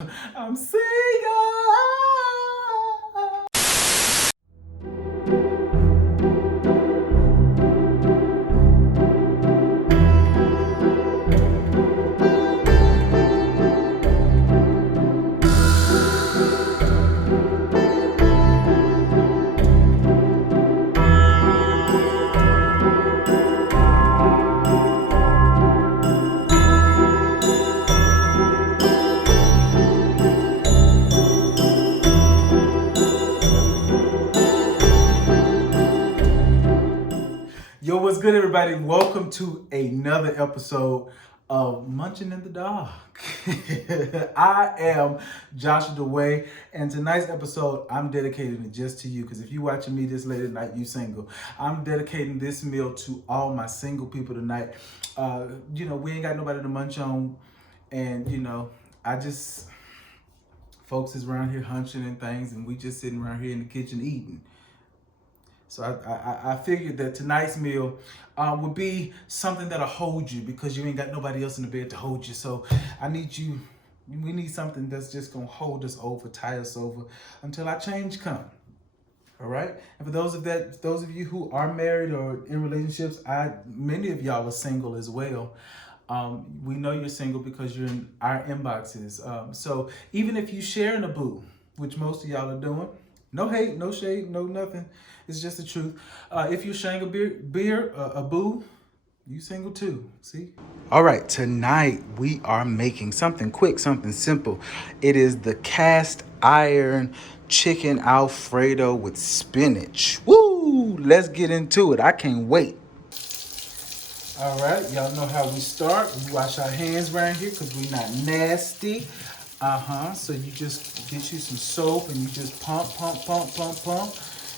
I'm single. Yo, what's good, everybody? Welcome to another episode of Munchin in the Dark. I am Joshua DeWay, and tonight's episode I'm dedicating it just to you, because if you're watching me this late at night, you single. I'm dedicating this meal to all my single people tonight. We ain't got nobody to munch on, and folks is around here hunching and things, and we just sitting around here in the kitchen eating. So I figured that tonight's meal would be something that'll hold you, because you ain't got nobody else in the bed to hold you. So we need something that's just gonna hold us over, tie us over until our change come. All right. And for those of you who are married or in relationships, many of y'all are single as well. We know you're single because you're in our inboxes. So even if you sharing a boo, which most of y'all are doing, no hate, no shade, no nothing. It's just the truth. If you're sharing a boo, you single too. See? All right, tonight we are making something quick, something simple. It is the cast iron chicken Alfredo with spinach. Woo! Let's get into it. I can't wait. All right, y'all know how we start. We wash our hands around here because we're not nasty. So you just get you some soap and you just pump.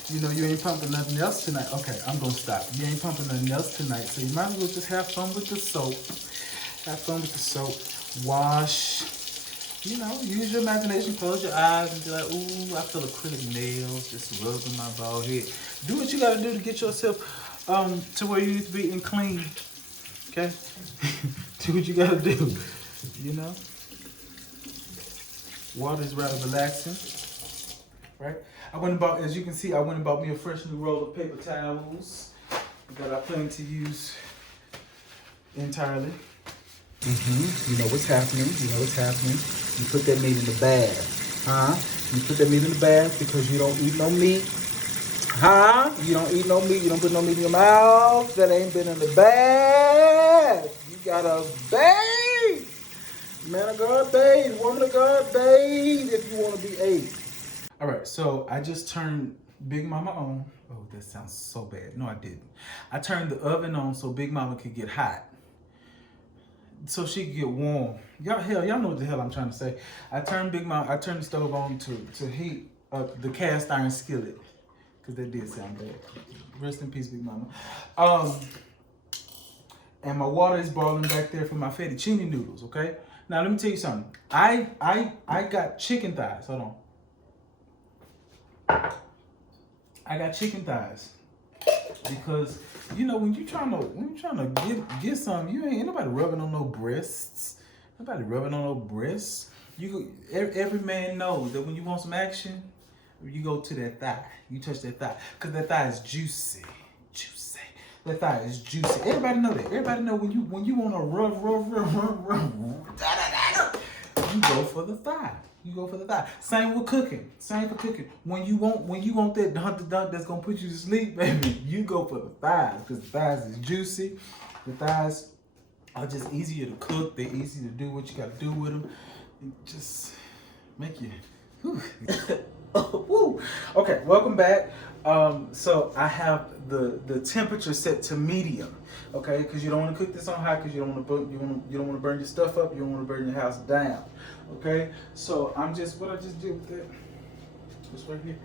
You know you ain't pumping nothing else tonight. Okay, I'm gonna stop. You ain't pumping nothing else tonight, so you might as well just have fun with the soap. Have fun with the soap. Wash. Use your imagination. Close your eyes and be like, ooh, I feel acrylic nails just rubbing my bald head. Do what you gotta do to get yourself to where you need to be and clean. Okay? Do what you gotta do. Water is rather relaxing, right? As you can see, I went and bought me a fresh new roll of paper towels that I plan to use entirely. You know what's happening. You put that meat in the bath, huh? You put that meat in the bath because you don't eat no meat, huh? You don't eat no meat. You don't put no meat in your mouth that ain't been in the bath. You gotta bathe. Man of God, bathe. Woman of God, bathe if you want to be ate. All right, so I just turned Big Mama on. Oh, that sounds so bad. No, I didn't. I turned the oven on so Big Mama could get hot, so she could get warm. Y'all know what the hell I'm trying to say. I turned the stove on to heat up the cast iron skillet, because that did sound bad. Rest in peace, Big Mama. And my water is boiling back there for my fettuccine noodles. Okay. Now let me tell you something. I got chicken thighs. Hold on. I got chicken thighs because when you trying to get something, you ain't nobody rubbing on no breasts. Every man knows that when you want some action, you go to that thigh. You touch that thigh because that thigh is juicy. That thigh is juicy. Everybody know that. Everybody know when you want to rub, you go for the thigh. Same with cooking. When you want that dunk that's gonna put you to sleep, baby, you go for the thighs, because the thighs is juicy. The thighs are just easier to cook. They're easy to do what you gotta do with them. Just make you. Woo. Okay, welcome back. So I have the temperature set to medium, okay? Because you don't want to cook this on high, because you don't want to burn your stuff up. You don't want to burn your house down, okay? So what I just did with that, this right here.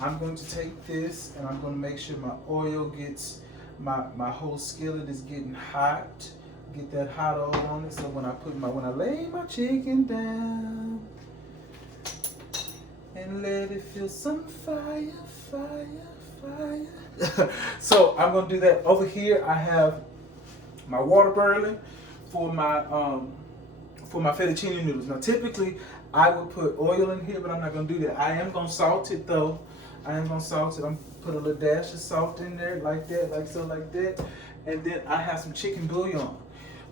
I'm going to take this and I'm going to make sure my oil gets my whole skillet is getting hot. Get that hot oil on it. So when I lay my chicken down and let it feel some fire. So I'm gonna do that. Over here I have my water boiling for my fettuccine noodles. Now typically I would put oil in here, but I'm not gonna do that. I am gonna salt it though. I am gonna salt it. I'm put a little dash of salt in there, like that, like so, like that. And then I have some chicken bouillon.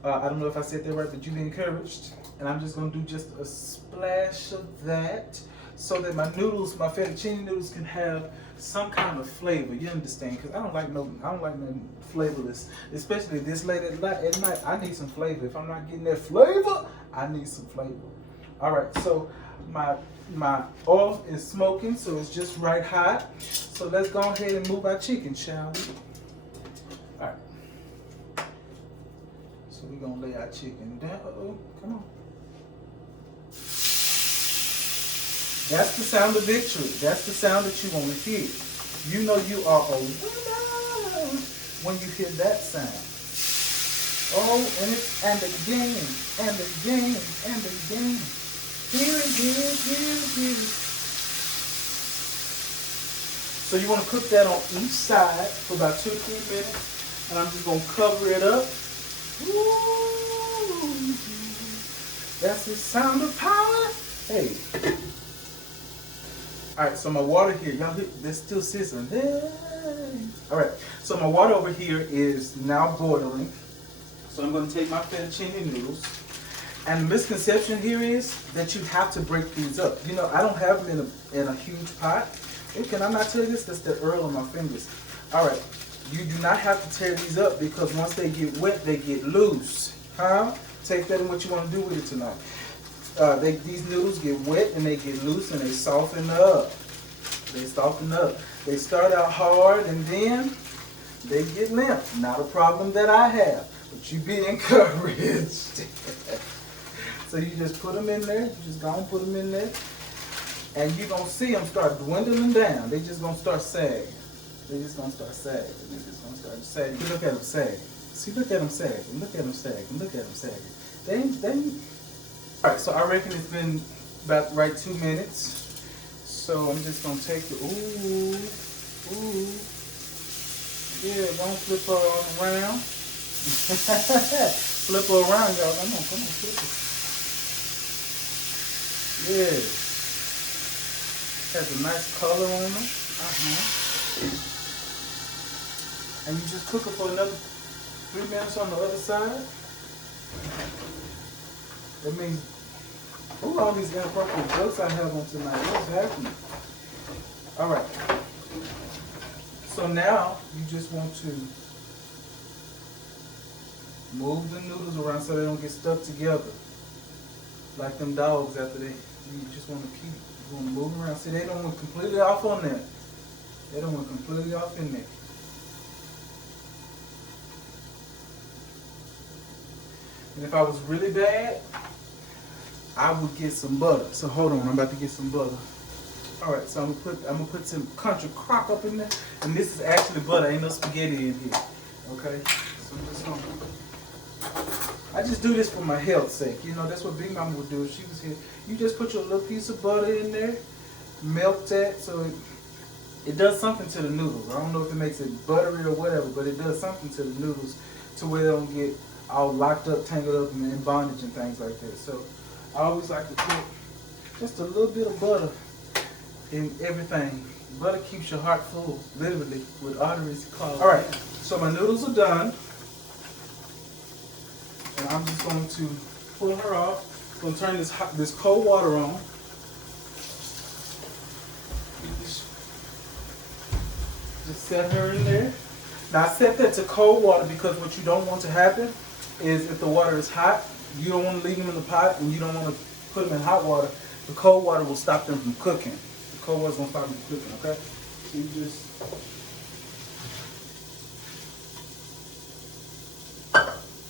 I don't know if I said that right, but you've been encouraged. And I'm just gonna do just a splash of that, so that my noodles, my fettuccine noodles, can have some kind of flavor. You understand? Because I don't like no flavorless, especially this late at night. I need some flavor. If I'm not getting that flavor, I need some flavor. All right, so my oil is smoking, so it's just right hot. So let's go ahead and move our chicken, shall we? All right. So we're gonna lay our chicken down. Uh-oh, come on. That's the sound of victory. That's the sound that you want to hear. You know you are a winner when you hear that sound. Oh, and again, and again, and again. Here it is, here it is. So you want to cook that on each side for about 2 to 3 minutes. And I'm just going to cover it up. Ooh, that's the sound of power. Hey. All right, so my water here, y'all hear, they're still sizzling. Hey. All right, so my water over here is now boiling. So I'm going to take my fettuccine noodles. And the misconception here is that you have to break these up. You know, I don't have them in a huge pot. And can I not tell you this? That's the Earl on my fingers. All right, you do not have to tear these up, because once they get wet, they get loose. Huh? Take that in what you want to do with it tonight. These noodles get wet and they get loose and they soften up. They soften up. They start out hard and then they get limp. Not a problem that I have, but you be encouraged. So you just put them in there. You just go and put them in there. And you're going to see them start dwindling down. They just going to start sagging. They just going to start sagging. They just going to start sagging. Look at them sagging. See, look at them sagging. Look at them sagging. Look at them sagging. They. All right, so I reckon it's been about right 2 minutes. So I'm just gonna take the ooh. Yeah, don't flip her around. Flip her around, y'all. Come on, flip it. Yeah. Has a nice color on them. And you just cook it for another 3 minutes on the other side. That means, all these inappropriate jokes I have on tonight. What's happening? All right. So now you just want to move the noodles around so they don't get stuck together, like them dogs after they. You just want to keep. You want to move them around. See, they don't went completely off on that. They don't went completely off in there. And if I was really bad, I would get some butter. So hold on, I'm about to get some butter. All right, so I'm gonna put some country crock up in there, and this is actually butter. Ain't no spaghetti in here. Okay, so I'm just gonna. I just do this for my health's sake. You know, that's what Big Mama would do if she was here. You just put your little piece of butter in there, melt that, so it does something to the noodles. I don't know if it makes it buttery or whatever, but it does something to the noodles to where they don't get all locked up, tangled up, and in bondage and things like that. So I always like to put just a little bit of butter in everything. Butter keeps your heart full, literally, with arteries clogged. All right, so my noodles are done. And I'm just going to pull her off. I'm going to turn this cold water on. Just set her in there. Now I set that to cold water because what you don't want to happen is if the water is hot, you don't want to leave them in the pot and you don't want to put them in hot water. The cold water will stop them from cooking. The cold water is going to stop them from cooking, okay? So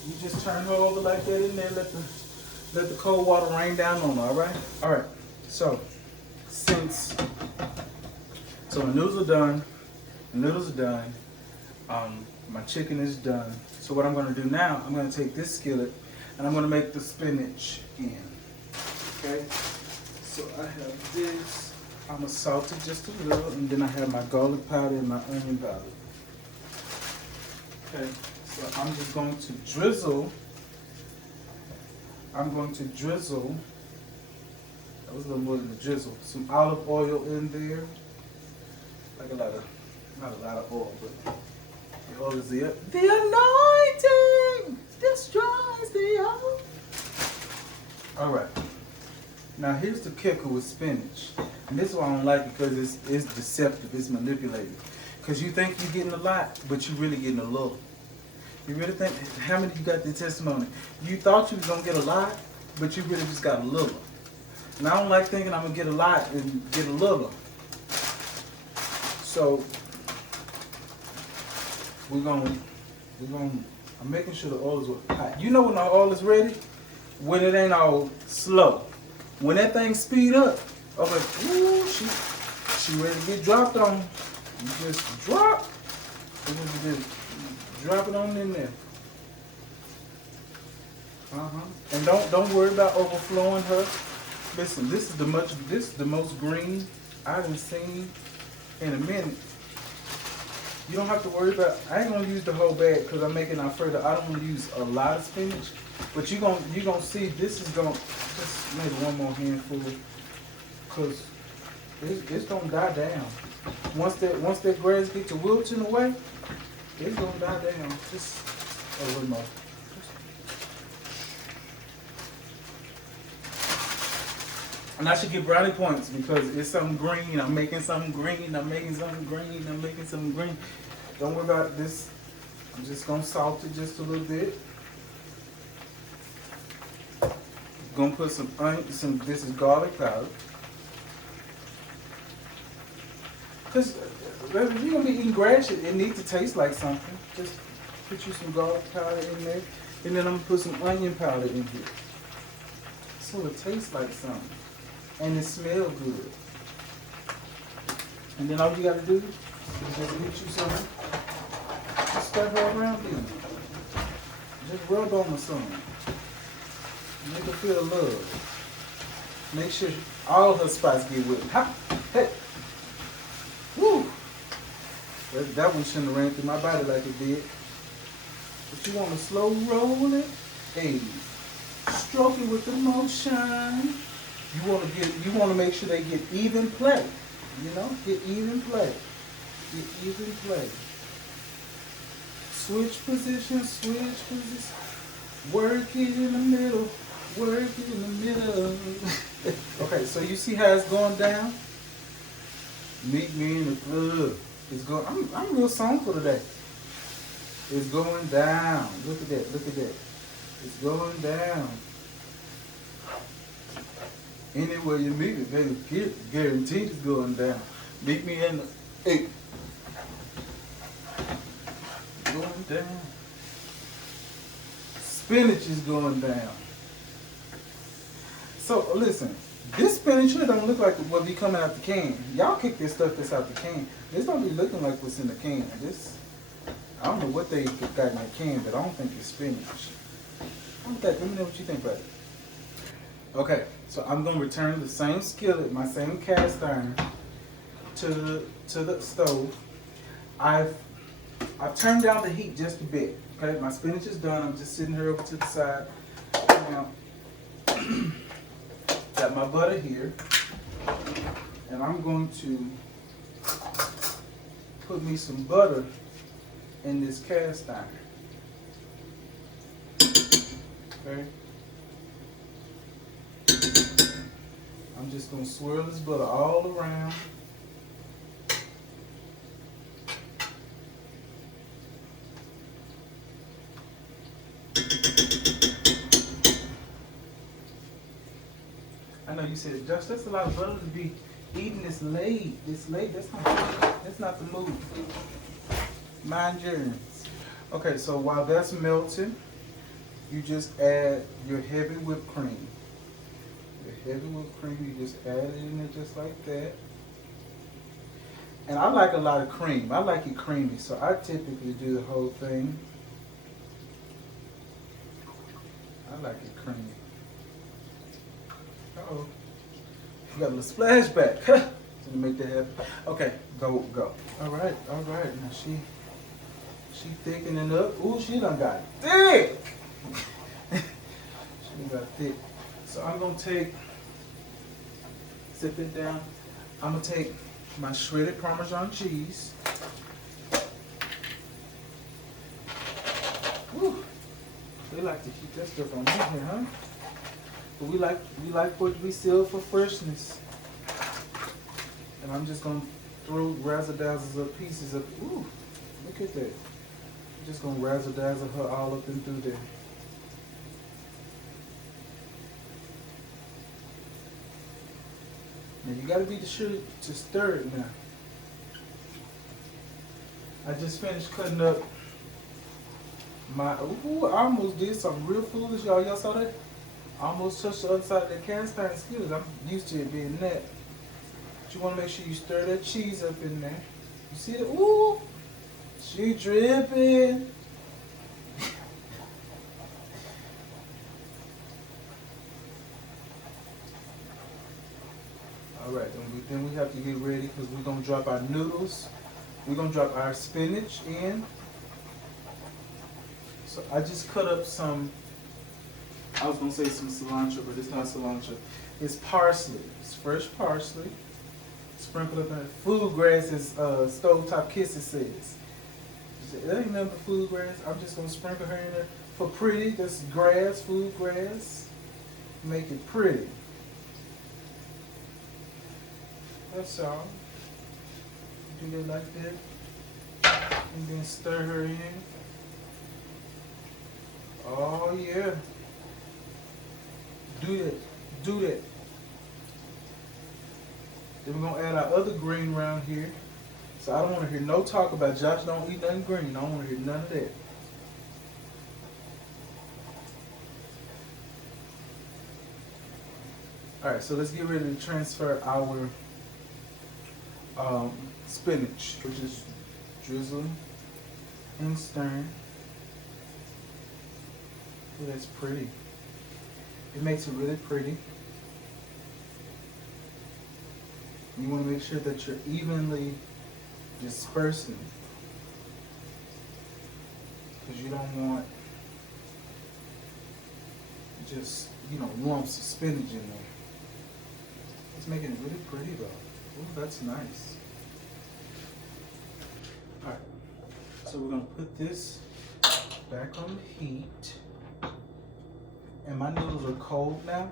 you just turn her over like that in there, let the cold water rain down on her, all right? All right, so my noodles are done, my chicken is done. So what I'm gonna do now, I'm gonna take this skillet and I'm gonna make the spinach in, okay? So I have this, I'm gonna salt it just a little, and then I have my garlic powder and my onion powder. Okay, so I'm just going to drizzle, That was a little more than a drizzle. Some olive oil in there. Like a lot of, not a lot of oil, but the oil is the anointing destroys the yoke. All right. Now here's the kicker with spinach. And this is why I don't like it, because it's deceptive, it's manipulated. Because you think you're getting a lot, but you're really getting a little. You really think, how many of you got the testimony? You thought you was going to get a lot, but you really just got a little. And I don't like thinking I'm going to get a lot and get a little. So, I'm making sure the oil is hot. You know when the oil is ready? When it ain't all slow. When that thing speed up, I was like, ooh, she ready to get dropped on. You just drop. And then you just drop it on in there. And don't worry about overflowing her. Listen, this is the most green I've seen in a minute. You don't have to worry about. I ain't gonna use the whole bag because I'm making Alfredo. I don't want to use a lot of spinach, but you're gonna see this is gonna just maybe one more handful because it's gonna die down. Once that grass gets to wilting away, it's gonna die down. Just a little more. And I should get brownie points because it's something green. I'm making something green. I'm making something green. I'm making something green. Don't worry about this. I'm just gonna salt it just a little bit. Gonna put some onion. This is garlic powder. Cause if you're gonna be eating grass, it needs to taste like something. Just put you some garlic powder in there, and then I'm gonna put some onion powder in here, so it tastes like something. And it smells good. And then all you gotta do is just get you some, just stuff her around in. Just rub on the some. Make her feel love. Make sure all her spots get wet. Ha! Hey! Woo! That one shouldn't have ran through my body like it did. But you wanna slow roll it? Hey, stroke it with the motion. You want to make sure they get even play. You know, get even play. Get even play. Switch position, work it in the middle, work it in the middle. Okay, so you see how it's going down? Meet me in the club. It's going. I'm real songful today. It's going down. Look at that. Look at that. It's going down. Anywhere you meet me, baby, guaranteed it's going down. Meet me in the 8. Going down. Spinach is going down. So listen, this spinach here don't look like what be coming out the can. Y'all kick this stuff that's out the can. This don't be looking like what's in the can. This, I don't know what they got in that can, but I don't think it's spinach. Let me know what you think about it. Okay, so I'm gonna return the same skillet, my same cast iron, to the stove. I've turned down the heat just a bit. Okay, my spinach is done. I'm just sitting here over to the side. Now, got my butter here, and I'm going to put me some butter in this cast iron. Okay. I'm just going to swirl this butter all around. I know you said, Josh, that's a lot of butter to be eating this late. This late, that's not the move. Mind yours. Okay, so while that's melting, you just add your heavy whipped cream. Your heavy whipped cream, you just add it in there just like that. And I like a lot of cream. I like it creamy, so I typically do the whole thing. I like it creamy. Uh-oh. You got a little splashback. To make that happen. Okay, go. All right. Now she thickening up. Ooh, she done got thick. She got thick. So I'm gonna take Sit it down. I'm gonna take my shredded Parmesan cheese. Woo. They like to keep that stuff on here, huh? But we like for it to be sealed for freshness. And I'm just gonna throw razzle-dazzles of pieces of. Ooh, look at that. I'm just gonna razzle-dazzle her all up and through there. Now you gotta be sure to stir it now. I just finished cutting up my. Ooh, I almost did something real foolish, y'all. Y'all saw that? I almost touched the other side of that cast iron skillet. I'm used to it being that. But you want to make sure you stir that cheese up in there. You see it? Ooh, she dripping. All right, then we have to get ready because we're gonna drop our noodles. We're gonna drop our spinach in. So I just cut up some. I was gonna say some cilantro, but it's not cilantro. It's parsley. It's fresh parsley. Sprinkled up in food grass, as Stovetop Kisses says. That ain't nothing but food grass. I'm just gonna sprinkle her in there for pretty. That's grass, food grass. Make it pretty. That's all. Do it like that, and then stir her in. Oh yeah. Do that. Do that. Then we're gonna add our other green around here. So I don't want to hear no talk about Josh don't eat nothing green. I don't want to hear none of that. All right, so let's get ready to transfer our spinach, which is drizzle and stir. Oh, that's pretty. It makes it really pretty. You want to make sure that you're evenly dispersing, because you don't want just, lumps of spinach in there. It's making it really pretty though. Oh, that's nice. All right, so we're gonna put this back on the heat. And my noodles are cold now,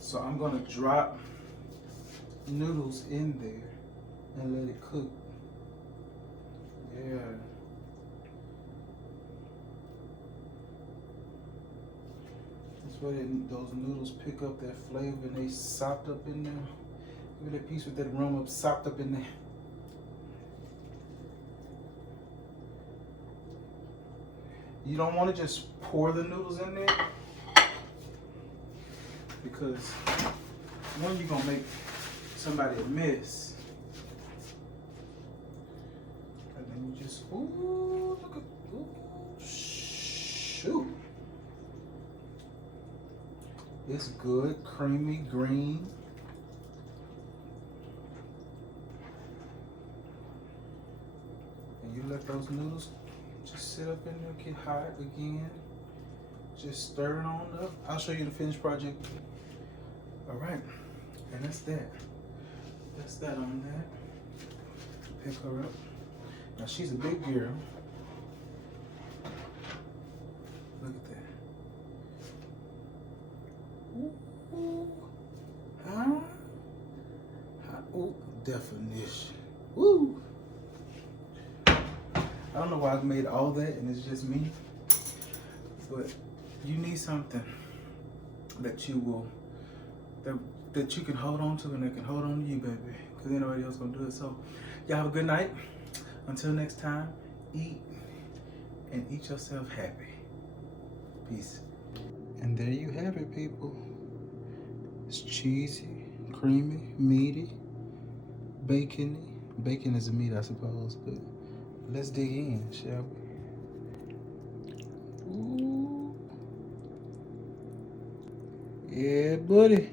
so I'm gonna drop noodles in there and let it cook. Yeah. That's why those noodles pick up that flavor and they sopped up in there. Look at that piece with that aroma sopped up in there. You don't want to just pour the noodles in there, because one, you're going to make somebody a mess. And then you just, ooh, look at, ooh, shoot. It's good, creamy, green. And you let those noodles just sit up in there, get hot again. Just stir it on up. I'll show you the finished project. All right, and that's that. That's that on that. Pick her up. Now she's a big girl. Look at that. Ooh. Huh? Ooh, definition. Woo! I don't know why I made all that and it's just me, but you need something that you will, that you can hold on to and that can hold on to you, baby, because ain't nobody else gonna do it. So y'all have a good night. Until next time, eat and eat yourself happy. Peace. And there you have it, people. It's cheesy, creamy, meaty, bacony. Bacon is a meat, I suppose, but let's dig in, shall we? Ooh. Yeah, buddy.